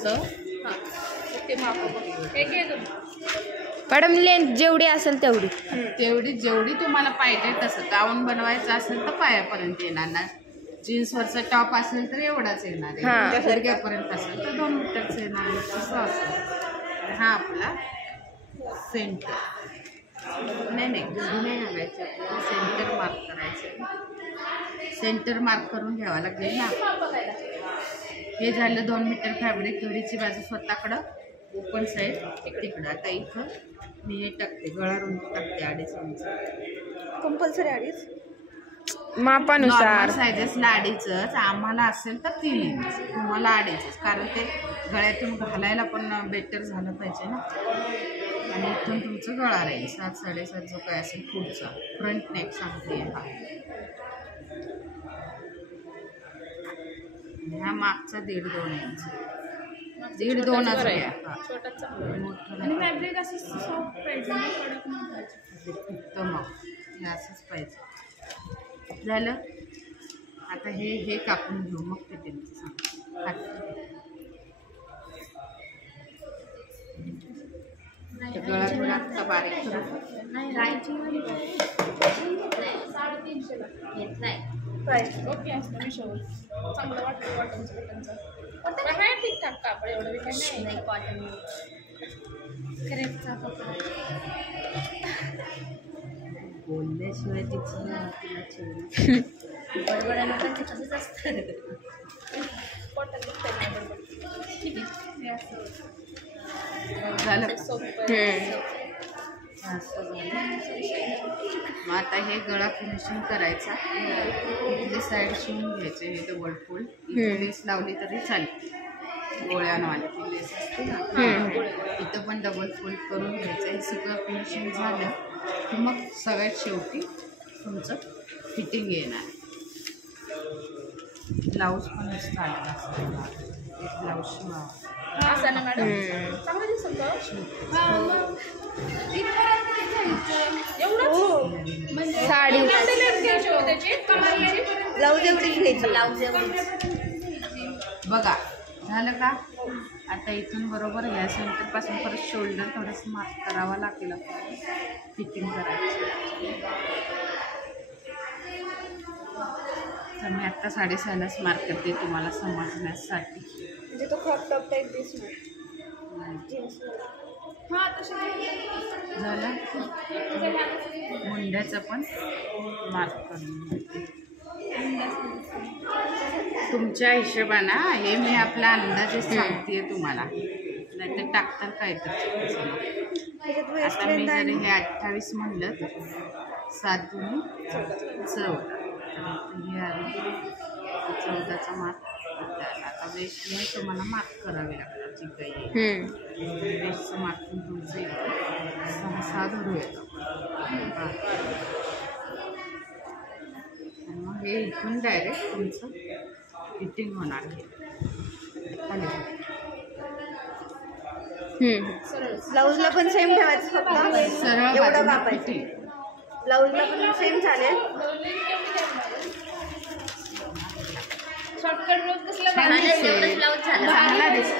घेतलं. ते माप मॅडम लेंथ जेवढी असेल तेवढी जेवढी तुम्हाला पाहिजे तसं. गाऊन बनवायचं असेल तर पायापर्यंत येणार ना. जीन्सवरचा टॉप असेल तर एवढाच येणार आहे. गुडघ्यापर्यंत असेल तर 2 मीटरच येणार आहे. तसं असेल. हा आपला सेंटर नाही घरी नाही घालायचं. सेंटर मार्क करायचं. सेंटर मार्क करून घ्यावा लागेल ना. हे झालं 2 मीटर फॅब्रिक. घडीची बाजू स्वतःकडं, ओपन साईड तिकडं. आता इथं मी हे टाकते, गळा रुंदी टाकते 2.5 इंच. कंपल्सरी 2.5 मापानुसार. सायझेसला 2.5च. आम्हाला असेल तर 3 इंच, तुम्हाला 2.5च. कारण ते गळ्यातून घालायला पण बेटर झालं पाहिजे ना. आणि इथून तुमचं गळा राहील 7 साडेसात जो काय असेल पुढचा. फ्रंट नेक सांगते हा. ह्या मागचा 1.5-2 इंच. 1.5-2च घ्या. फॅब्रिक असं सॉफ्ट पाहिजे, कडक नाही पाहिजे. उत्तम हे असंच पाहिजे. झालं. आता हे कापून घेऊ, मग फिटिंगचं सांग. गळा थोडा आता बारीक करू. ओके असतं मिशोवर. चांगलं वाटतं कॉटनचं बटनचं. कॉटन आहे ठीकठाक कापड, एवढं काही नाही. कॉटन क्रेपचा कपडा. बोलल्याशिवाय तिला बडबड्या लोकांचे तसंच असतं. कॉटन ठीक आहे. झालं. सोपं. मग आता हे गळा फिनिशिंग करायचा. इथली साईड शिवून घ्यायचे. हे डबल फोल्ड. लेस लावली तरी चालेल. गोळ्यानवाली ती लेस असते ना, इथं पण डबल फोल्ड करून घ्यायचं. हे सगळं फिनिशिंग झालं की मग सगळ्यात शेवटी तुमचं फिटिंग येणार. ब्लाऊज पण चालेल असं. एक ब्लाऊज शिवा असं ना मॅडम. चांगलं दिसत साडी ब्लाऊज एवढीच घ्यायची. ब्लाऊज बघा. झालं का. आता इथून बरोबर ह्या सेंटरपासून परत शोल्डर थोडंसं मार्क करावा लागेल. फिटिंग करायची. तर मी आत्ता 6.5लाच मार्क करते तुम्हाला समजण्यासाठी. म्हणजे तो क्रॉप टॉप टाईप दिसणार. झालं. मुंड्याचं पण मार्क करून घेते तुमच्या हिशोबानं. हे मी आपला अंदाजे सांगते तुम्हाला, नाही तर टाकतात काय तर. आता मी जरी हे 28 म्हणलं तर 7 दूनी 14. हे आलं 14चा मार्क. आता वेस्टने तुम्हाला मार्क करावे लागतात. जी काही वेस्टचं मार्किंग तुमचं येतं 6 धरू येतं. मग हे इथून डायरेक्ट तुमचं फिटिंग होणार आहे. ब्लाऊजला पण सेम ठेवायचं फक्त. सरळ एवढं कापायचं. ब्लाऊजला पण सेम चालेल. शॉर्टकट ब्लाऊज कसला चांगला दिसतो.